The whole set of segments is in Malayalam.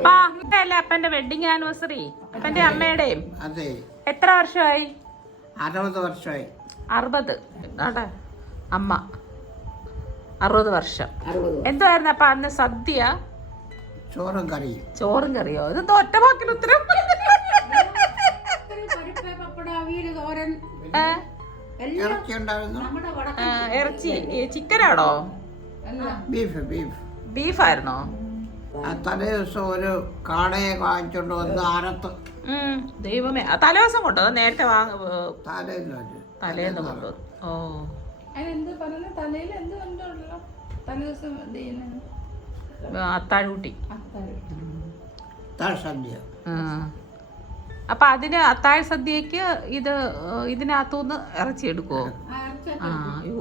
അപ്പാ അല്ലേ അപ്പന്റെ വെഡിങ് ആനിവേഴ്സറി അപ്പന്റെ അമ്മയുടെയും അതെ എത്ര വർഷമായി? 60 വർഷമായി. 60. ആട്ടെ അമ്മ 60 വർഷം. എന്തുവായിരുന്നു അപ്പൊ അന്ന് സദ്യ? ചോറും കറിയും. ചോറും കറിയോ? ഇത് ഒറ്റ വാക്കിൽ ഉത്തരം. ഇറച്ചി ഉണ്ടായിരുന്നു. ഇറച്ചി ചിക്കനാണോ? Beef beef ബീഫായിരുന്നോ? തലേ ദിവസം ഒരു കാടയെ വാങ്ങിച്ചോണ്ട് വന്ന് അരത്ത്. ദൈവമേ, തലേദിവസം കൊണ്ടോ നേരത്തെ തലേന്ന് കൊണ്ടു? ഓ അത്താഴൂട്ടി. സദ്യ. അപ്പൊ അതിന് അത്താഴ സദ്യക്ക് ഇതിനകത്തുനിന്ന് ഇറച്ചി എടുക്കുവോ?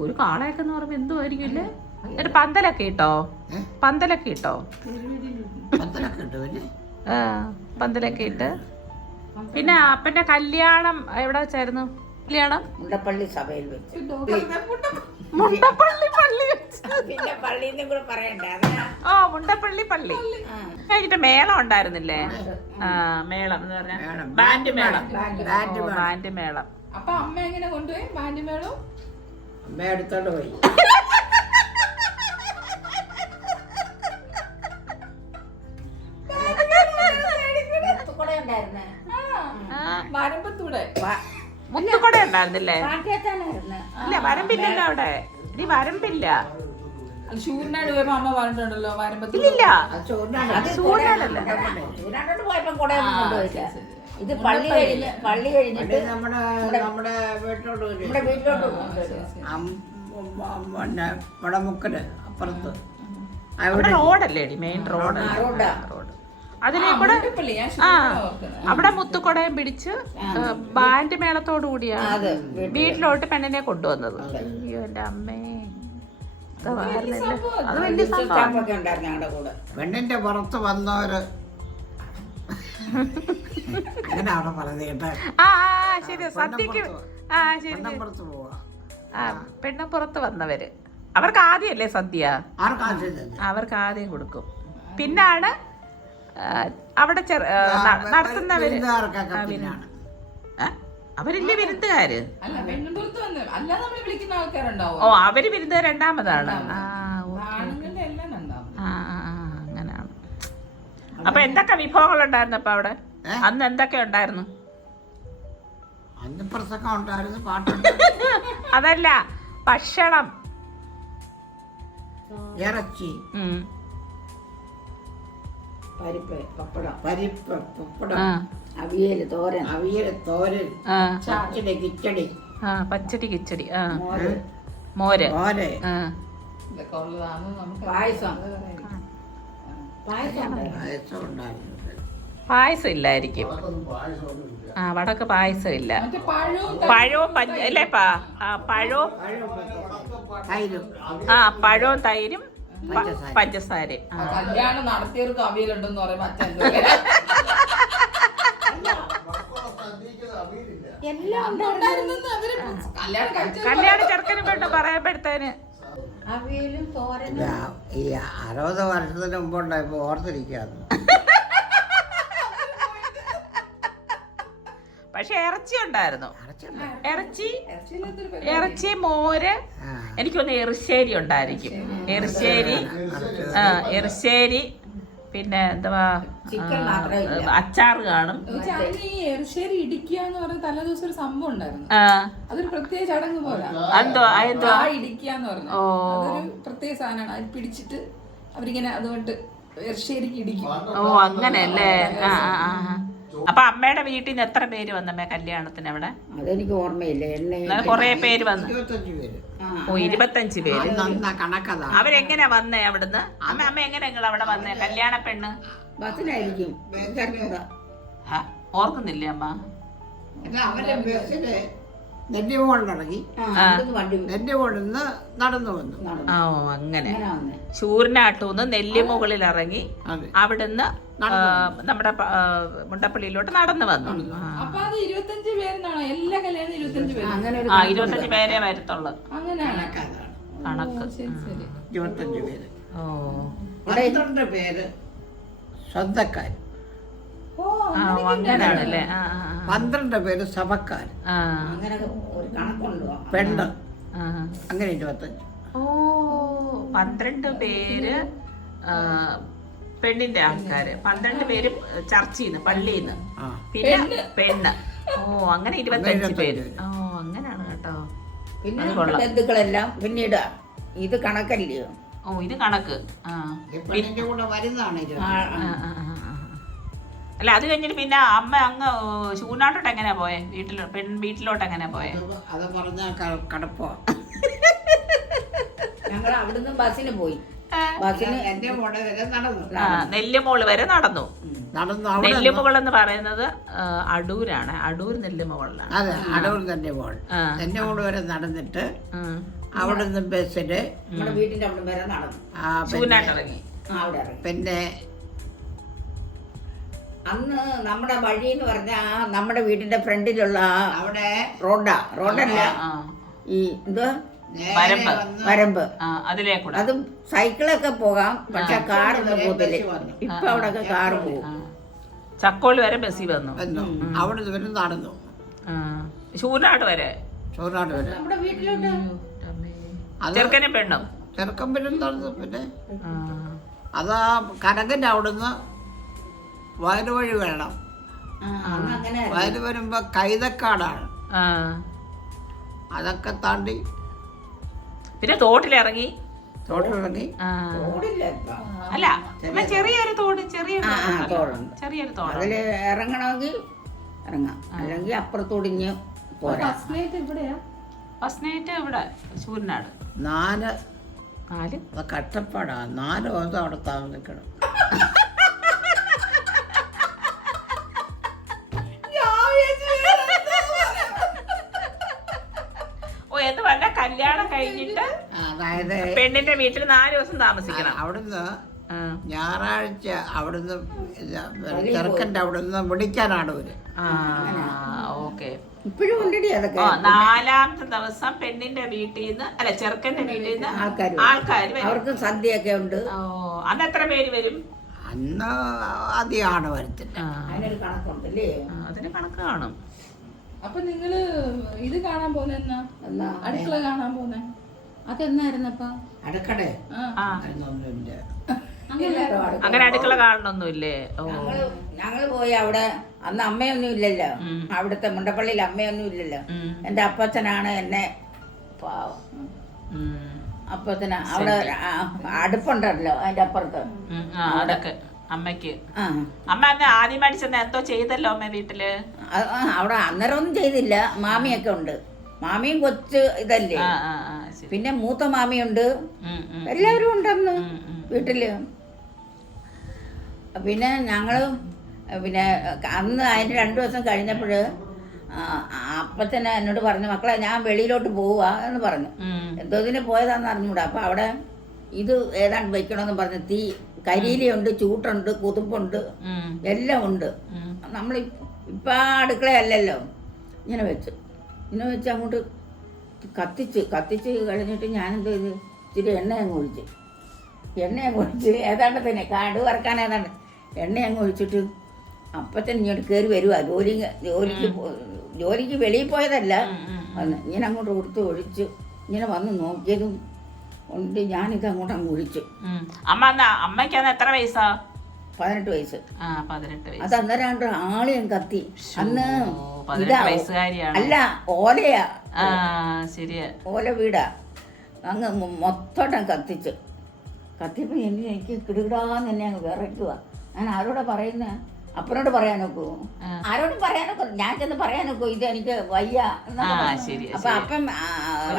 ഒരു കാളയൊക്കെ എന്ന് പറയുമ്പോ എന്തുമായിരിക്കും അല്ലേ? എന്നിട്ട് പന്തലൊക്കെ ഇട്ടോ? പന്തലൊക്കെ ഇട്ടോ? പന്തലൊക്കെ ഇട്ട്. പിന്നെ അപ്പന്റെ കല്യാണം എവിടെ വെച്ചായിരുന്നു? കല്യാണം മുണ്ടപ്പള്ളി സഭയിൽ വെച്ച്. മുണ്ടപ്പള്ളി പള്ളി പിന്നെ പള്ളിന്നും കൂടെ പറയണ്ടേ? ഓ മുണ്ടപ്പള്ളി പള്ളി കഴിഞ്ഞിട്ട് മേളം ഉണ്ടായിരുന്നില്ലേ? മേളം എന്ന് പറഞ്ഞ ബാൻഡ് മേളം. ബാൻഡ് മേളം. അപ്പൊ അമ്മ എങ്ങനെ കൊണ്ടുപോയി ബാൻഡ് മേളം? അമ്മ എടുത്തോണ്ട് പോയി. മുത്തുകൊട ഉണ്ടായിരുന്നില്ലേ? ഇല്ല വരമ്പില്ലല്ലോ അവിടെ. ഇനി വരമ്പില്ല. ഷൂറിനാട് പോയപ്പോ അമ്മ പറഞ്ഞിട്ടുണ്ടല്ലോ വരമ്പത്തില്ല. ഇത് പള്ളി കഴിഞ്ഞിട്ട് നമ്മുടെ വീട്ടിലോട്ട് പിന്നെ വടമുക്കല് അപ്പുറത്ത് റോഡല്ലേ? Main road. അതിനെ കൂടെ അവിടെ മുത്തുകൊടയും പിടിച്ച് ബാൻഡ് മേളത്തോടു കൂടിയാണ് വീട്ടിലോട്ട് പെണ്ണിനെ കൊണ്ടുവന്നത്. അയ്യോ എന്റെ അമ്മേ, അത് വലിയ സംഭവം. പെണ്ണിന്റെ പുറത്ത് വന്നവര് അങ്ങനെ അവിടെ പറഞ്ഞ കേട്ടെ. ശരി സദ്യക്ക്. ശരി പെണ്ണും പുറത്ത് വന്നവര് അവർക്ക് ആദ്യമല്ലേ സദ്യ? അവർക്ക് ആദ്യം കൊടുക്കും. പിന്നാണ് അവിടെ നടത്തുന്നവര്. അവരില്ലേ വിരുന്നുകാര്? ഓ അവര് വിരുന്നുകാർ രണ്ടാമതാണ്. അങ്ങനെയാണ്. അപ്പൊ എന്തൊക്കെ വിഭവങ്ങൾ ഉണ്ടായിരുന്നു അപ്പൊ അവിടെ? അന്ന് എന്തൊക്കെ ഉണ്ടായിരുന്നു? അതല്ല ഭക്ഷണം. ഇറച്ചി, പരിപ്പ് പപ്പടം, അവിയല് തോരൻ, പച്ചടി കിച്ചടി, മോര്, പായസം ഇല്ലായിരിക്കും. വടക്ക് പായസം ഇല്ല. പഴവും അല്ലേ പഴവും പഴവും തൈരും പഞ്ചസാര. കല്യാണം നടത്തിയവർക്ക് അവിയലുണ്ടെന്ന് പറയുമ്പോ കല്യാണം ചെറുക്കനും കൊണ്ട് പറയുമ്പോഴത്തേന് ഈ 60 വർഷത്തിന് മുമ്പുണ്ടായപ്പോ ഓർത്തിരിക്കാന്ന്. പക്ഷെ ഇറച്ചി ഉണ്ടായിരുന്നു. ഇറച്ചി മോര്. എനിക്കൊന്ന് എറിശ്ശേരി ഉണ്ടായിരിക്കും. എറിശ്ശേരി പിന്നെ എന്തുവാ അച്ചാറ് കാണും. എറിശ്ശേരി ഇടിക്കുക എന്ന് പറഞ്ഞ തലേ ദിവസം ഒരു സംഭവം ഉണ്ടായിരുന്നു. അതൊരു പ്രത്യേക ചടങ്ങ് പോലെ. ഇടിക്കുക എന്ന് പറഞ്ഞു അതൊരു പ്രത്യേക സാധനമാണ്. അത് പിടിച്ചിട്ട് അവരിങ്ങനെ അതുകൊണ്ട് എറിശ്ശേരിക്ക് ഇടിക്കും. ഓ അങ്ങനെയല്ലേ? അപ്പൊ അമ്മയുടെ വീട്ടിൽ നിന്ന് എത്ര പേര് വന്നമ്മേ കല്യാണത്തിന് അവിടെ? അതെനിക്ക് ഓർമ്മയില്ല. കൊറേ പേര് വന്നു. 25 പേര്. അവരെങ്ങനെ വന്നേ അവിടുന്ന്? അമ്മ എങ്ങനെ നിങ്ങൾ അവിടെ വന്നേ? കല്യാണ പെണ്ണ് ബസ്സിനായിരിക്കും. ഓർക്കുന്നില്ലേ അമ്മ? നെല്ലിമോളിലിറങ്ങി നെല്ലിമോളിന്ന് നടന്നു വന്നു. ഓ അങ്ങനെ. ശൂരനാട്ടൂന്ന് നെല്ലിമുകളിൽ ഇറങ്ങി അവിടുന്ന് നമ്മുടെ മുണ്ടപ്പള്ളിയിലോട്ട് നടന്നു വന്നു. 25 പേരെ വരത്തുള്ളു. കണക്ക് 25 പേര്. 12 പേര് സ്വന്തക്കാർ. ഓ ആ അങ്ങനെയാണല്ലേ. ആ 12 പേര് സഭക്കാർ. ആ അങ്ങനെ ഒരു കണക്കുണ്ടോ? പെണ്ണ് ആ. അങ്ങനെ 25. ഓ 12 പേര് പെണ്ണിന്റെ ആൾക്കാര്, 12 പേര് ചർച്ചിന്ന് പള്ളിന്ന്, ആ പിന്നെ പെണ്ണ്. ഓ അങ്ങനെ 25 പേര്. ഓ അങ്ങനെയാണ് കേട്ടോ. പിന്നെ അത് കൊള്ളാം. ബന്ധുക്കളെല്ലാം പിന്നീട് ഇത് കണക്കല്ലയോ? ഓ ഇത് കണക്ക്. ആ ഈ പെണ്ണിന്റെ കൂടെ വരുന്നതാണ് ഇത്. ആ, ആ. ആ, ആ, ആ, ആ. അല്ല അത് കഴിഞ്ഞിട്ട് പിന്നെ അമ്മ അങ്ങ് ശൂനാട്ടോട്ട് എങ്ങനെയാ പോയെ? വീട്ടിലോട്ട് എങ്ങനെയാ പോയെ? അത് പറഞ്ഞ കടപ്പോ. ഞങ്ങൾ അവിടുന്ന് ബസ്സിന് പോയി. ബസ്സിന് എന്റെ മോടെ വരെ നടന്നു. ആ നെല്ലിമോള് വരെ നടന്നു. നടന്നു അവിടെ. നെല്ലിമുകൾ എന്ന് പറയുന്നത് അടൂരാണ്. അടൂർ നെല്ലിമുകളിലാണ്. അതെ, അടൂർ തന്നെ മോൾ. ആ. എന്റെ മോള് വരെ നടന്നിട്ട് ഉം. അവിടെ നിന്ന് ബസ്സില് നമ്മുടെ വീട്ടിന്റെ അവിടെ വരെ നടന്നു. ശൂനാട്ടിറങ്ങി. അവിടെ ഇറങ്ങി. പിന്നെ അന്ന് നമ്മുടെ വഴി എന്ന് പറഞ്ഞാ നമ്മുടെ വീടിന്റെ ഫ്രണ്ടിലുള്ള അവിടെ റോഡല്ല ആ ഈ എന്തുവാ നേരെ വരമ്പ്. വന്ന് വരമ്പ്. ആ അതിലേക്കൂടെ. അതും സൈക്കിളൊക്കെ പോകാം, പക്ഷെ കാറൊന്നും പോകത്തില്ല. ബസ് വന്നു. ഇപ്പൊ അവിടെ കാറ് പോകും. ആ. ചക്കോളി വരെ ബസ്സിൽ വന്നു. വന്നു. അവിടെ നിന്ന് നടന്നു ആ ശൂനാട് വരെ. ചോറാട് വരെ. നമ്മുടെ വീട്ടിലോട്ട് അത് ചെറുക്കനും പെണ്ണും. ചെറുക്കം പിന്നെ നടന്നു. പിന്നെ ആ. അതാ കനകന്റെ അവിടുന്ന് വയറ് വഴി വേണം. അന്ന് അങ്ങനെ വയറ് വരുമ്പോ കൈതക്കാടാണ്. ആ. അതൊക്കെ താണ്ടി പിന്നെ തോട്ടിലിറങ്ങി. തോട്ടിലിറങ്ങി. ആ. റോഡില്ല ഇപ്പൊ. അല്ല അമ്മ ചെറിയൊരു തോട്, ചെറിയൊരു ആ, ആ, തോട്. തോടുണ്ട്. ചെറിയൊരു തോട്. അതില് ഇറങ്ങണമെങ്കിൽ ഇറങ്ങാം, അല്ലെങ്കിൽ അപ്പുറത്തോടിഞ്ഞ് പോരാ. ഫസ്റ്റ് നൈറ്റ് ഇവിടെയാ. ഫസ്റ്റ് നൈറ്റ് ഇവിടെ ശൂരനാട്. 4 4 അത് കഷ്ടപ്പാടാ. 4 ദിവസം അവിടെ താമസിക്കണം. ഓ എന്ന് പറഞ്ഞ കല്യാണം കഴിഞ്ഞിട്ട് അതായത് പെണ്ണിന്റെ വീട്ടിൽ 4 ദിവസം താമസിക്കണം. അവിടുന്ന് ആ. ഞായറാഴ്ച അവിടുന്ന് ചെറുക്കൻ്റെ അവിടുന്ന് വിളിക്കാനാണ് ഇവര്. ആ ഓക്കെ. ഇപ്പോഴും ഉണ്ടടി അതൊക്കെ. ഓ 4ാമത്തെ ദിവസം പെണ്ണിന്റെ വീട്ടിൽ നിന്ന്, അല്ല ചെറുക്കന്റെ വീട്ടിൽ നിന്ന് ആൾക്കാർ വരും. അവർക്ക് സദ്യയൊക്കെ ഉണ്ട്. ഓ അന്ന് എത്ര പേര് വരും? അന്ന് അധികമാണ് വരത്തില്ല. ആ, അതിനൊരു കണക്കുണ്ടല്ലേ? അതിന് കണക്ക് കാണും. അപ്പൊ നിങ്ങള് ഇത് കാണാൻ പോന്നെന്നാ? എന്നാ അടുക്കള കാണാൻ പോന്നെ? അതെന്നായിരുന്നപ്പ? അടുക്കടെ ആ ഒന്നുമില്ല. അങ്ങനെ അടുക്കള കാണണമൊന്നുമില്ലേ? ഓ ഞങ്ങള് പോയി അവിടെ. അന്ന് അമ്മയൊന്നും ഇല്ലല്ലോ, അവിടുത്തെ മുണ്ടപ്പള്ളിയിൽ അമ്മയൊന്നും ഇല്ലല്ലോ. എന്റെ അപ്പച്ചനാണ് എന്നെ പാവം. അപ്പച്ചന അവിടെ അടുപ്പുണ്ടല്ലോ അതിന്റെ അപ്പുറത്ത്. അതൊക്കെ അമ്മയ്ക്ക്. ആ, അമ്മ അന്ന് ആദ്യമായിട്ട് ചെന്ന് എന്തോ ചെയ്തല്ലോ അമ്മ വീട്ടില്. അവിടെ അന്നേരം ഒന്നും ചെയ്തില്ല. മാമിയൊക്കെ ഉണ്ട്. മാമിയും കൊച്ച് ഇതല്ലേ. ആ ആ ആ ശരി. പിന്നെ മൂത്ത മാമിയുണ്ട്. ഉം, ഉം, എല്ലാവരും ഉണ്ടെന്ന് ഉം. വീട്ടില്. പിന്നെ ഞങ്ങള് പിന്നെ അന്ന് അതിന് 2 ദിവസം കഴിഞ്ഞപ്പോൾ അപ്പച്ചനെ എന്നോട് പറഞ്ഞു, മക്കളെ ഞാൻ വെളിയിലോട്ട് പോവുക എന്ന് പറഞ്ഞു. എന്തോതിന് പോയതാന്ന് അറിഞ്ഞൂടാ. അപ്പം അവിടെ ഇത് ഏതാണ്ട് വെക്കണമെന്ന് പറഞ്ഞു. തീ കരിയിലുണ്ട്, ചൂട്ടുണ്ട്, കുതുമ്പുണ്ട്, എല്ലാം ഉണ്ട്. നമ്മൾ ഇപ്പം ആ അടുക്കളയല്ലല്ലോ. ഇങ്ങനെ വെച്ച് അങ്ങോട്ട് കത്തിച്ച് കഴിഞ്ഞിട്ട് ഞാനെന്തോ ഇത് ഇച്ചിരി എണ്ണ അങ്ങ് ഒഴിച്ച് ഏതാണ്ട് തന്നെ കടു വറക്കാൻ ഏതാണ്ട് എണ്ണ അങ്ങ് ഒഴിച്ചിട്ട് അപ്പത്തന്നെ ഇങ്ങോട്ട് കയറി വരുവാ. ജോലിക്ക് വെളിയിൽ പോയതല്ല, വന്ന് ഇങ്ങനെ അങ്ങോട്ട് കൊടുത്ത് ഒഴിച്ച് ഇങ്ങനെ വന്ന് നോക്കിയതും കൊണ്ട് ഞാനിത് അങ്ങോട്ട് അങ്ങ് ഒഴിച്ചു. അമ്മയ്ക്ക് അന്ന് എത്ര വയസ്സാ? 18 വയസ്സ്. 18 വയസ്സ്. അത് അന്നേരം ആളിയും കത്തി. അന്ന് 18 വയസ്സുകാരിയാണ്. അല്ല, ഓലയാ. ശരിയാ, ഓല വീടാ. അങ്ങ് മൊത്തോട്ടം കത്തിയപ്പോൾ എനിക്ക് കിടുകിടാന്ന് തന്നെ അങ്ങ് വിറയ്ക്കുക. ഞാൻ ആരോടാ പറയുന്നത്? അപ്പനോട് പറയാനൊക്കൂ? ആരോടും പറയാനൊക്കെ ഞാൻ ചെന്ന് പറയാനൊക്കൂ ഇത് എനിക്ക് വയ്യ. അപ്പൊ അപ്പം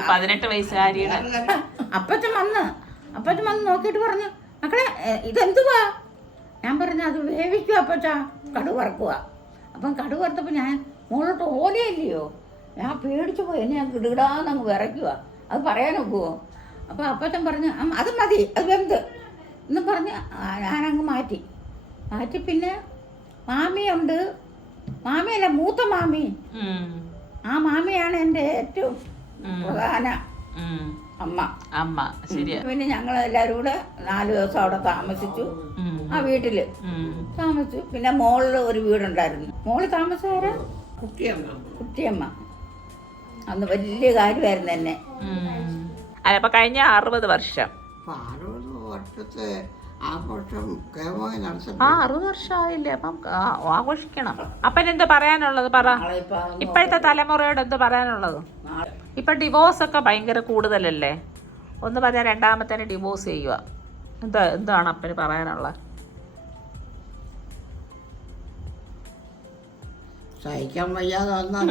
18 വയസ്സുകാരിയുടെ അപ്പച്ചൻ വന്ന് നോക്കിയിട്ട് പറഞ്ഞു, മക്കളെ ഇതെന്തുവാ? ഞാൻ പറഞ്ഞു അത് വേവിക്കുക അപ്പച്ച, കടു വറക്കുക. അപ്പം കടു വറുത്തപ്പോൾ ഞാൻ മുകളിലോട്ട് ഓലയില്ലയോ, ഞാൻ പേടിച്ചു പോയി. എന്നെ ഞാൻ കിടുകിടാന്നങ്ങ് വിറയ്ക്കുക. അത് പറയാനൊക്കുവോ? അപ്പോൾ അപ്പച്ചൻ പറഞ്ഞു അത് മതി, അത് വെന്ത് എന്നും പറഞ്ഞ് ഞാനങ്ങ് മാറ്റി. പിന്നെ മാമിയുണ്ട്. മാമിയല്ല, മൂത്ത മാമി. ആ മാമിയാണ് എൻ്റെ ഏറ്റവും പ്രധാന അമ്മ. ശരിയാ. പിന്നെ ഞങ്ങൾ എല്ലാവരും കൂടെ 4 ദിവസം അവിടെ താമസിച്ചു. ആ വീട്ടില് താമസിച്ചു. പിന്നെ മോളിൽ ഒരു വീടുണ്ടായിരുന്നു. മോള് താമസിച്ചാരാ? കുട്ടിയമ്മ. അന്ന് വലിയ കാര്യമായിരുന്നു എന്നെ. അപ്പൊ കഴിഞ്ഞ 60 വർഷം 60 വർഷത്തെ ആഘോഷം കേമമായി നടത്തും. 60 വർഷമായില്ലേ? അപ്പം ആഘോഷിക്കണം. അപ്പനെന്ത് പറയാനുള്ളത് പറ. ഇപ്പോഴത്തെ തലമുറയോട് എന്ത് പറയാനുള്ളത്? ഇപ്പൊ ഡിവോഴ്സ് ഒക്കെ ഭയങ്കര കൂടുതലല്ലേ? ഒന്ന് പറഞ്ഞാൽ രണ്ടാമത്തേനെ ഡിവോഴ്സ് ചെയ്യുക. എന്താണ് അപ്പന് പറയാനുള്ളത്? സഹിക്കാൻ വയ്യാതെ വന്നാൽ